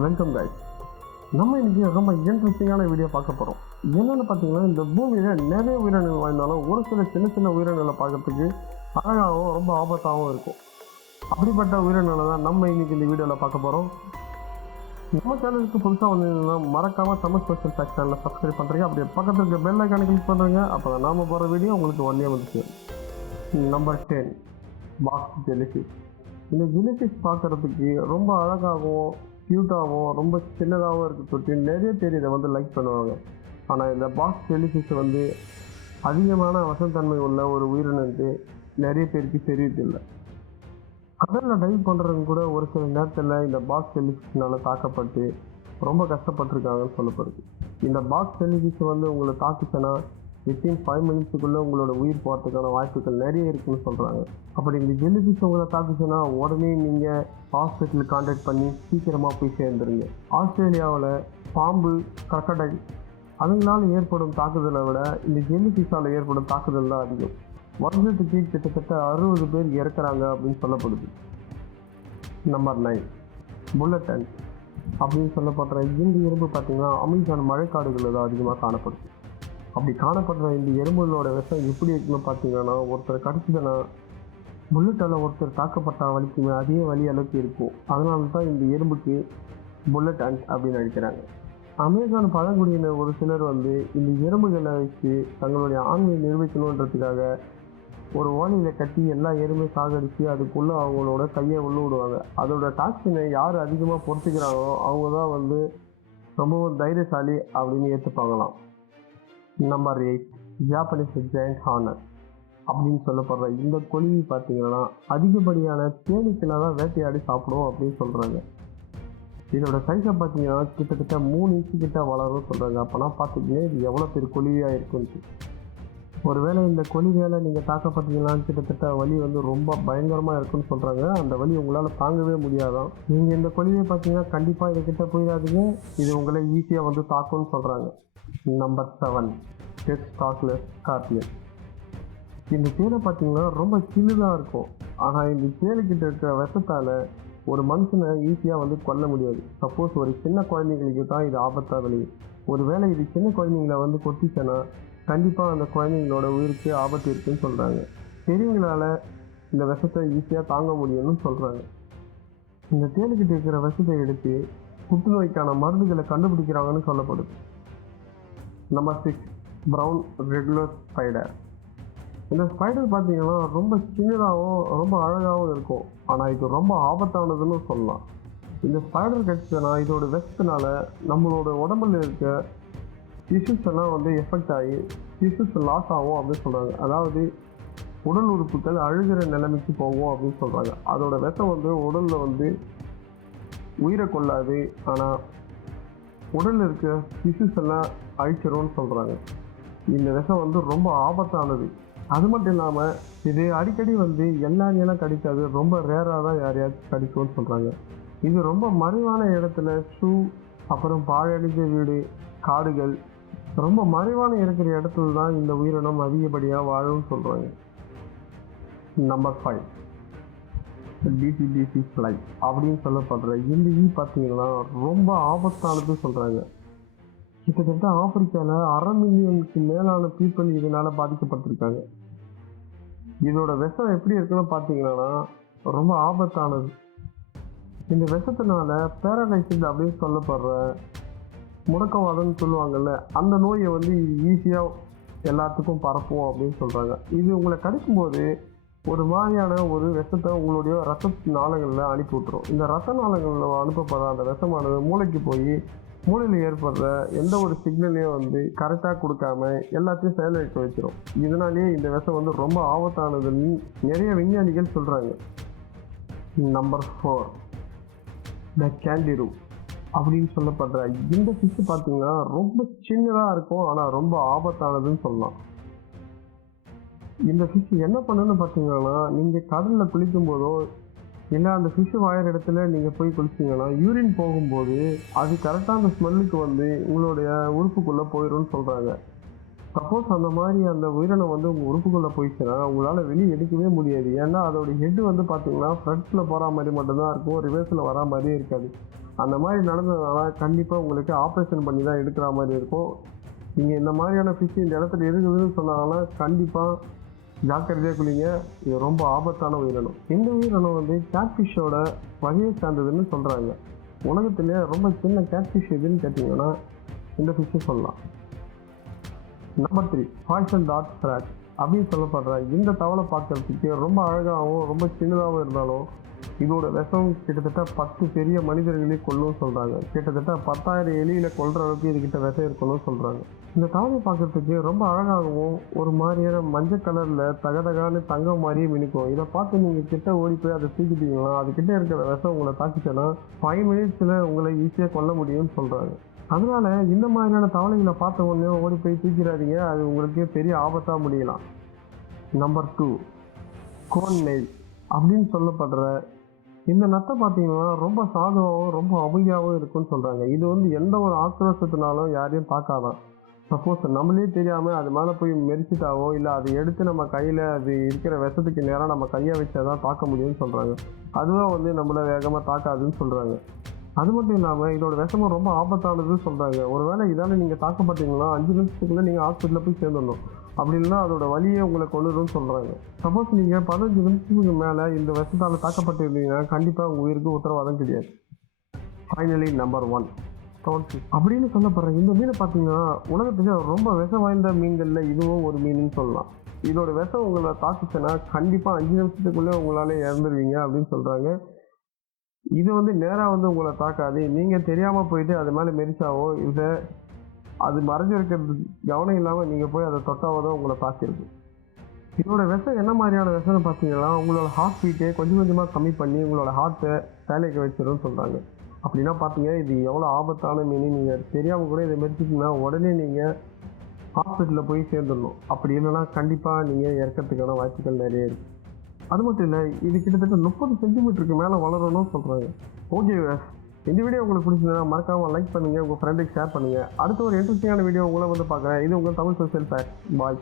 Welcome guys நம்ம இன்றைக்கி ரொம்ப இன்ட்ரெஸ்டிங்கான வீடியோ பார்க்க போகிறோம் என்னென்னு பார்த்தீங்கன்னா இந்த பூமியில் நிறைய உயிரினங்கள் வாழ்ந்தாலும் ஒரு சில சின்ன சின்ன உயிரினங்களை பார்க்கறதுக்கு அழகாகவும் ரொம்ப ஆபத்தாகவும் இருக்கும். அப்படிப்பட்ட உயிரினங்களை தான் நம்ம இன்றைக்கி இந்த வீடியோவில் பார்க்க போகிறோம் நம்ம சேனலுக்கு புதுசாக வந்தீங்கன்னா மறக்காமல் தமிழ் ஸ்பெஷல் ஃபேக்ட் சேனலில் சப்ஸ்கிரைப் பண்ணுறீங்க அப்படியே பக்கத்தில் இருக்க பெல் ஐக்கானை கிளிக் பண்ணுறீங்க அப்போ தான் போகிற வீடியோ உங்களுக்கு ஒன்னே வந்துச்சு. நம்பர் டென் பாக்ஸ் ஜெலிஃபிஷ் இந்த ஜெலிஃபிஷ் பார்க்குறதுக்கு ரொம்ப அழகாகவும் க்யூட்டாகவும் ரொம்ப சின்னதாகவும் இருக்க தொட்டி. நிறைய பேர் இதை வந்து லைக் பண்ணுவாங்க. ஆனால் இந்த பாக்ஸ் ஜெல்லிஃபிஷ் வந்து அதிகமான வசந்தன்மை உள்ள ஒரு உயிரினத்து நிறைய பேருக்கு தெரியறதில்லை கடலில் டைவ் பண்ணுறவங்க கூட ஒரு சில நேரத்தில் இந்த பாக்ஸ் ஜெல்லிஃபிஷ்னால தாக்கப்பட்டு ரொம்ப கஷ்டப்பட்டிருக்காங்கன்னு சொல்லப்படுது. இந்த பாக்ஸ் ஜெல்லிஃபிஷ் வந்து உங்களை தாக்குச்சுன்னா வித்தின் ஃபைவ் மினிட்ஸுக்குள்ளே உங்களோட உயிர் போகிறதுக்கான வாய்ப்புகள் நிறைய இருக்குன்னு சொல்கிறாங்க அப்படி இந்த ஜெல்லிஃபிஷ் உங்களை தாக்குச்சுன்னா உடனே நீங்கள் ஹாஸ்பிட்டல் கான்டாக்ட் பண்ணி சீக்கிரமாக போய் சேர்ந்துருங்க. ஆஸ்திரேலியாவில் பாம்பு crocodile அதுங்களால் ஏற்படும் தாக்குதலை விட இந்த ஜெல்லிஃபிஷால் ஏற்படும் தாக்குதல் தான் அதிகம். வருஷத்துக்கு கிட்டத்தட்ட அறுபது பேர் இறக்குறாங்க அப்படின்னு சொல்லப்படுது. நம்பர் நைன் புல்லட் அப்படின்னு சொல்லப்படுற இந்த எறும்பு பார்த்தீங்கன்னா அமேசான் மழைக்காடுகளில் தான் அதிகமாக காணப்படுது. அப்படி காணப்படுற இந்த எறும்புகளோட விஷம் எப்படி இருக்குன்னு பார்த்தீங்கன்னா ஒருத்தர் கடிச்சதுன்னா புல்லட்டால் ஒருத்தர் தாக்கப்பட்ட வலிக்குமே அதே வலி அளவுக்கு இருக்கும். அதனால தான் இந்த எறும்புக்கு புல்லட் அண்ட் அப்படின்னு அடிக்கிறாங்க அமேசான் பழங்குடியினர் ஒரு சிலர் வந்து இந்த எறும்புகளை வச்சு தங்களுடைய ஆண்மையை நிரூபிக்கணுன்றதுக்காக ஒரு ஓலையில் கட்டி எல்லா எறும்பை சாகடித்து அதுக்குள்ளே அவங்களோட கையை உள்ள விடுவாங்க. அதோட டாக்ஸினை யார் அதிகமாக பொறுத்துக்கிறாங்களோ அவங்க தான் வந்து ரொம்பவும் தைரியசாலி அப்படின்னு ஏற்றுப்பாங்களாம் நம்பர் எயிட் ஜாப்பனீஸ் ஜெயண்ட் ஹானர் அப்படின்னு சொல்லப்படுற இந்த கொழுவி பார்த்தீங்கன்னா அதிகப்படியான தேனீக்களை தான் வேட்டையாடி சாப்பிடும் அப்படின்னு சொல்கிறாங்க இதோட சைஸை பார்த்தீங்கன்னா கிட்டத்தட்ட மூணு இன்ச்சு கிட்ட வளரும் சொல்கிறாங்க அப்போனா பார்த்தீங்கன்னா இது எவ்வளோ பெரிய கொழுவியாக இருக்குன்ட்டு. ஒருவேளை இந்த கொலியால் நீங்கள் தாக்கப்பட்டீங்கன்னா கிட்டத்தட்ட வலி வந்து ரொம்ப பயங்கரமாக இருக்குன்னு சொல்கிறாங்க அந்த வலி உங்களால் தாங்கவே முடியாதான். நீங்கள் இந்த கொலியை பார்த்தீங்கன்னா கண்டிப்பாக இதுக்கிட்ட போயிடாதீங்க. இது உங்களை ஈஸியாக வந்து தாக்கும்னு சொல்கிறாங்க number seven death stalker scorpion இந்த தேனை பார்த்தீங்கன்னா ரொம்ப சின்னதாக இருக்கும். ஆனால் இந்த தேனுக்கிட்ட இருக்கிற விஷத்தால் ஒரு மனுஷனை ஈஸியாக வந்து கொல்ல முடியாது. சப்போஸ் ஒரு சின்ன குழந்தைங்களுக்கு தான் இது ஆபத்தாக விளையும். ஒருவேளை இது சின்ன குழந்தைங்கள வந்து கொட்டிச்சேன்னா கண்டிப்பாக அந்த குழந்தைங்களோட உயிருக்கு ஆபத்து இருக்குன்னு சொல்கிறாங்க பெரியவங்களால் இந்த விஷத்தை ஈஸியாக தாங்க முடியும்னு சொல்கிறாங்க இந்த தேனுக்கிட்ட இருக்கிற விஷத்தை எடுத்து புற்றுநோய்க்கான மருந்துகளை கண்டுபிடிக்கிறாங்கன்னு சொல்லப்படுது. Number six brown recluse spider இந்த ஸ்பைடர் பார்த்தீங்கன்னா ரொம்ப சின்னதாகவும் ரொம்ப அழகாகவும் இருக்கும். ஆனால் இது ரொம்ப ஆபத்தானதுன்னு சொல்லலாம். இந்த ஸ்பைடர் கடிச்சதுன்னா இதோட வெஸ்ட்னால நம்மளோட உடம்புல இருக்க டிஷ்யூஸ் எல்லாம் வந்து எஃபெக்ட் ஆகி டிஷ்யூஸ் லாஸ் ஆகும் அப்படின்னு சொல்கிறாங்க அதாவது உடல் உறுப்புகள் அழுகிற நிலைமைக்கு போகும் அப்படின்னு சொல்கிறாங்க அதோட விஷம் வந்து உடலில் வந்து உயிரை கொள்ளாது. ஆனால் உடலில் இருக்க டிஷ்யூஸ் எல்லாம் அழிச்சிரும்னு சொல்கிறாங்க இந்த விஷம் வந்து ரொம்ப ஆபத்தானது. அது மட்டும் இல்லாமல் இது அடிக்கடி வந்து எல்லாரையெல்லாம் கடிக்காது ரொம்ப ரேராக தான் யாரையாச்சும் கடிக்கும்னு சொல்கிறாங்க இது ரொம்ப மறைவான இடத்துல ஷூ அப்புறம் பாழடைஞ்ச வீடு காடுகள் ரொம்ப மறைவான இருக்கிற இடத்துல தான் இந்த உயிரினம் அதிகப்படியாக வாழும்னு சொல்கிறாங்க நம்பர் ஃபைவ் டிசிடிசி ஃப்ளை அப்படின்னு சொல்லப்படுற இந்த ஈ பார்த்தீங்கன்னா ரொம்ப ஆபத்தானது சொல்கிறாங்க கிட்டத்தட்ட ஆப்பிரிக்காவில் அரை மில்லியனுக்கு மேலான பீப்புள் இதனால் பாதிக்கப்பட்டிருக்காங்க. இதோட விஷம் எப்படி இருக்குன்னு பார்த்தீங்கன்னா ரொம்ப ஆபத்தானது. இந்த விஷத்தினால பேரலைசிஸ் அப்படின்னு சொல்லப்படுற முடக்கவாதம்னு சொல்லுவாங்கல்ல அந்த நோயை வந்து ஈஸியாக எல்லாத்துக்கும் பரப்பும் அப்படின்னு சொல்கிறாங்க இது உங்களை கடிக்கும்போது ஒரு மாதிரியான ஒரு விஷத்தை உங்களுடைய ரத்த நாளங்களில் அனுப்பி விட்டுரும். இந்த ரத்த நாளங்களில் அனுப்பப்படுற அந்த விஷமானது மூளைக்கு போய் மூளையில் ஏற்படுற எந்த ஒரு சிக்னலையும் வந்து கரெக்டாக கொடுக்காம எல்லாத்தையும் செயலிழக்க வச்சிரும். இதனாலேயே இந்த விஷம் வந்து ரொம்ப ஆபத்தானதுன்னு நிறைய விஞ்ஞானிகள் சொல்கிறாங்க நம்பர் ஃபோர் த கேண்டிரூ அப்படின்னு சொல்லப்படுற இந்த ஃபிஷ் பார்த்தீங்கன்னா ரொம்ப சின்னதாக இருக்கும் ஆனால் ரொம்ப ஆபத்தானதுன்னு சொல்லலாம். இந்த ஃபிஷ் என்ன பண்ணுன்னு பார்த்தீங்கன்னா நீங்கள் கடலில் குளிக்கும் போதோ இல்லை அந்த ஃபிஷ் வாயிற இடத்துல நீங்கள் போய் குளிச்சிங்கன்னா யூரின் போகும்போது அது கரெக்டாக அந்த ஸ்மெல்லுக்கு வந்து உங்களுடைய உறுப்புக்குள்ளே போயிடும்னு சொல்கிறாங்க சப்போஸ் அந்த மாதிரி அந்த உயிரினம் வந்து உங்கள் உறுப்புக்குள்ளே போயிடுச்சுன்னா உங்களால் வெளியே எடுக்கவே முடியாது. ஏன்னா அதோட ஹெட் வந்து பார்த்தீங்கன்னா ஃப்ரண்ட்டில் போகிற மாதிரி மட்டும்தான் இருக்கும் ரிவர்ஸில் வரா மாதிரியே இருக்காது. அந்த மாதிரி நடந்ததுனால கண்டிப்பாக உங்களுக்கு ஆப்ரேஷன் பண்ணி தான் எடுக்கிற மாதிரி இருக்கும். நீங்கள் இந்த மாதிரியான ஃபிஷ் இந்த இடத்துல இருக்குதுன்னு சொன்னாங்கன்னா கண்டிப்பாக ஜாக்கிரதையாக குளிங்க இது ரொம்ப ஆபத்தான உயிரினம். இந்த உயிரினம் வந்து கேட்ஃபிஷ்ஷோட வகையை சார்ந்ததுன்னு சொல்கிறாங்க உலகத்திலே ரொம்ப சின்ன கேட்ஃபிஷ் எதுன்னு கேட்டிங்கன்னா இந்த ஃபிஷ்ஷை சொல்லலாம். நம்பர் த்ரீ பாய்சன் டாட் ஸ்க்ராச் அப்படின்னு சொல்லப்படுற இந்த தவளை பார்க்கறதுக்கு ரொம்ப அழகாகவும் ரொம்ப சின்னதாகவும் இருந்தாலும் இதோட விஷம் கிட்டத்தட்ட பத்து பெரிய மனிதர்களே கொல்லும் சொல்கிறாங்க கிட்டத்தட்ட பத்தாயிரம் எலியில் கொள்கிற அளவுக்கு இதுகிட்ட விஷம் இருக்கணும்னு சொல்கிறாங்க இந்த தவளை பார்க்கறதுக்கு ரொம்ப அழகாகவும் ஒரு மாதிரியான மஞ்சள் கலரில் தகதகான்னு தங்கம் மாதிரியே மினுக்கும். இதை பார்த்து நீங்கள் கிட்ட ஓடி போய் அதை தூக்கிட்டீங்கன்னா அது கிட்ட இருக்கிற விஷம் உங்களை தாக்கிச்சேன்னா ஃபைவ் மினிட்ஸில் உங்களை ஈஸியாக கொல்ல முடியும்னு சொல்கிறாங்க அதனால் இந்த மாதிரியான தவளைகளை பார்த்த உடனே ஓடி போய் தூக்கிடாதீங்க. அது உங்களுக்கு பெரிய ஆபத்தாக முடியலாம். நம்பர் டூ கோன் நெய் அப்படின்னு சொல்லப்படுற இந்த நத்தை பார்த்தீங்கன்னா ரொம்ப சாதுவாகவும் ரொம்ப அமைதியாகவும் இருக்கும்னு சொல்கிறாங்க இது வந்து எந்த ஒரு ஆக்ரோஷத்தினாலும் யாரையும் தாக்காதான். சப்போஸ் நம்மளே தெரியாமல் அது மேலே போய் மெரிச்சிட்டாவோ இல்லை அதை எடுத்து நம்ம கையில் அது இருக்கிற விஷத்துக்கு நேராக நம்ம கையை வச்சா தான் தாக்க முடியும்னு சொல்கிறாங்க அதுவாக வந்து நம்மளை வேகமாக தாக்காதுன்னு சொல்கிறாங்க அது மட்டும் இல்லாமல் இதோட விஷமும் ரொம்ப ஆபத்தானதுன்னு சொல்கிறாங்க ஒருவேளை இதால் நீங்கள் தாக்கப்பட்டீங்கன்னா அஞ்சு நிமிஷத்துக்குள்ளே நீங்கள் ஹாஸ்பிட்டலில் போய் சேர்ந்துடணும். அப்படி இல்லைன்னா அதோட வழியே உங்களை கொண்டுடும் சொல்கிறாங்க சப்போஸ் நீங்கள் பதினஞ்சு நிமிஷத்துக்கு மேலே இந்த விஷத்தால் தாக்கப்பட்டிருந்தீங்கன்னா கண்டிப்பாக உங்கள் உயிருக்கு உத்தரவாதம் கிடையாது. ஃபைனலி நம்பர் ஒன் அப்படின்னு சொல்லப்படுற இந்த மீனை பார்த்தீங்கன்னா உலகத்துக்கு ரொம்ப விஷம் வாய்ந்த மீன்களில் இதுவும் ஒரு மீனுன்னு சொல்லலாம். இதோட விஷம் உங்களை தாக்குச்சுன்னா கண்டிப்பாக அஞ்சு நிமிஷத்துக்குள்ளே உங்களால் இறந்துருவீங்க அப்படின்னு சொல்கிறாங்க இது வந்து நேராக வந்து உங்களை தாக்காது. நீங்கள் தெரியாமல் போயிட்டு அது மேலே மெரிச்சாவோ இதை அது மறைஞ்சிருக்கிறது கவனம் இல்லாமல் நீங்கள் போய் அதை தொட்டாவோ தான் உங்களை தாக்கிருக்கு. இதோட விஷம் என்ன மாதிரியான விஷம்னு பார்த்தீங்கன்னா உங்களோட ஹார்ட் பீட்டை கொஞ்சம் கொஞ்சமாக கம்மி பண்ணி உங்களோட ஹார்ட்டை வேலைக்கு வச்சிடும் சொல்கிறாங்க அப்படின்னா பார்த்தீங்க இது எவ்வளோ ஆபத்தான மீன் நீங்கள் தெரியாமல் கூட இதை மெரிச்சிட்டிங்கன்னா உடனே நீங்கள் ஹாஸ்பிட்டலில் போய் சேர்ந்துடணும். அப்படி இல்லைன்னா கண்டிப்பாக நீங்கள் இறக்கிறதுக்கான வாய்ப்புகள் நிறைய இருக்குது அது மட்டும் இல்லை இது கிட்டத்தட்ட முப்பது சென்டிமீட்டருக்கு மேலே வளரணும்னு சொல்கிறாங்க ஓகே இந்த வீடியோ உங்களுக்கு பிடிச்சிருந்தா மறக்காமல் லைக் பண்ணுங்கள் உங்கள் ஃப்ரெண்டுக்கு ஷேர் பண்ணுங்கள் அடுத்த ஒரு இன்ட்ரெஸ்டிங்கான வீடியோ உங்களை வந்து பார்க்குறேன். இது உங்கள் தமிழ் சோசியல் பேக் பாய்